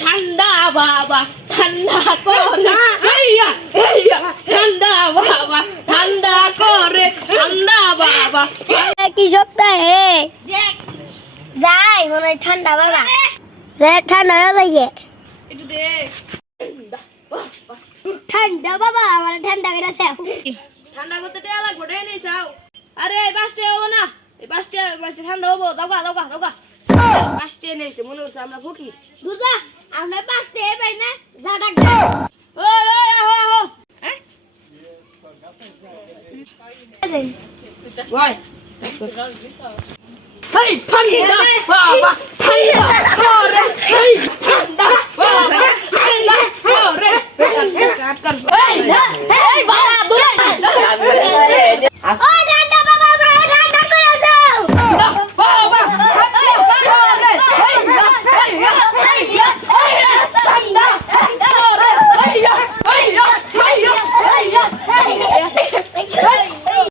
ঠান্ডা বাবা ঠান্ডা করে হেইয়া হেইয়া ঠান্ডা বাবা ঠান্ডা করে ঠান্ডা বাবা কি সপ্তাহে যাই মনে ঠান্ডা বাবা যে ঠান্ডা যাইয়ে একটু দে ঠান্ডা বাবা আমার ঠান্ডা করে দাও ঠান্ডা করতে টেয়া লাগবে রে নেই চাও আরে এই বাসটে হবো না এই বাসটে ঠান্ডা হবো দাওগা দাওগা দাওগা বাসটে নেইছে মনে হচ্ছে আমরা ফকির দুজা আমরা পাঁচতে পাই না যা ডাক দাও ওই ওই আহো আহো ওই হেই ঠান্ডা বাবা ঠান্ডা করে হেই